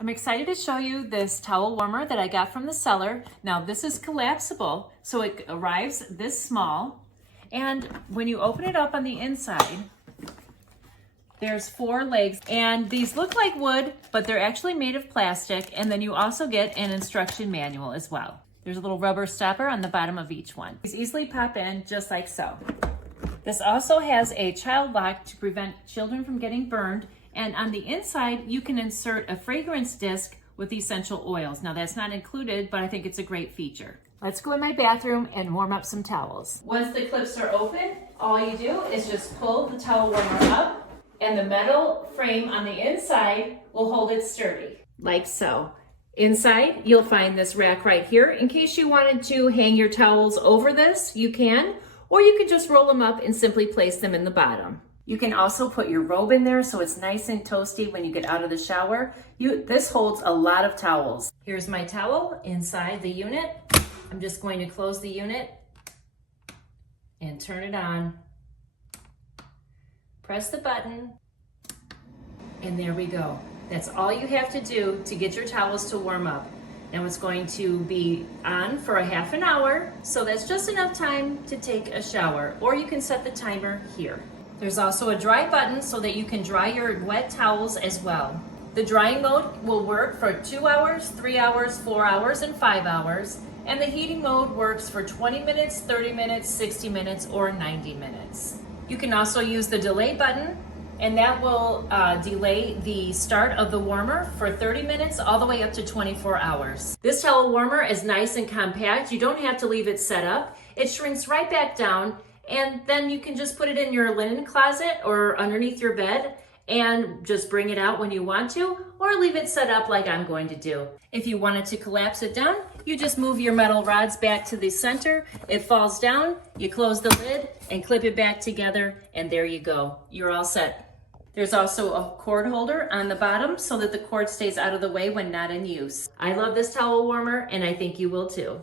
I'm excited to show you this towel warmer that I got from the seller. Now this is collapsible, so it arrives this small. And when you open it up on the inside, there's 4 legs, and these look like wood, but they're actually made of plastic. And then you also get an instruction manual as well. There's a little rubber stopper on the bottom of each one. These easily pop in just like so. This also has a child lock to prevent children from getting burned. And on the inside, you can insert a fragrance disc with essential oils. Now that's not included, but I think it's a great feature. Let's go in my bathroom and warm up some towels. Once the clips are open, all you do is just pull the towel warmer up, and the metal frame on the inside will hold it sturdy, like so. Inside, you'll find this rack right here. In case you wanted to hang your towels over this, you can, or you can just roll them up and simply place them in the bottom. You can also put your robe in there so it's nice and toasty when you get out of the shower. This holds a lot of towels. Here's my towel inside the unit. I'm just going to close the unit and turn it on. Press the button, and there we go. That's all you have to do to get your towels to warm up. Now it's going to be on for a half an hour, so that's just enough time to take a shower, or you can set the timer here. There's also a dry button so that you can dry your wet towels as well. The drying mode will work for 2 hours, 3 hours, 4 hours, and 5 hours. And the heating mode works for 20 minutes, 30 minutes, 60 minutes, or 90 minutes. You can also use the delay button, and that will delay the start of the warmer for 30 minutes all the way up to 24 hours. This towel warmer is nice and compact. You don't have to leave it set up. It shrinks right back down, and then you can just put it in your linen closet or underneath your bed and just bring it out when you want to, or leave it set up like I'm going to do. If you wanted to collapse it down, you just move your metal rods back to the center. It falls down, you close the lid and clip it back together, and there you go. You're all set. There's also a cord holder on the bottom so that the cord stays out of the way when not in use. I love this towel warmer, and I think you will too.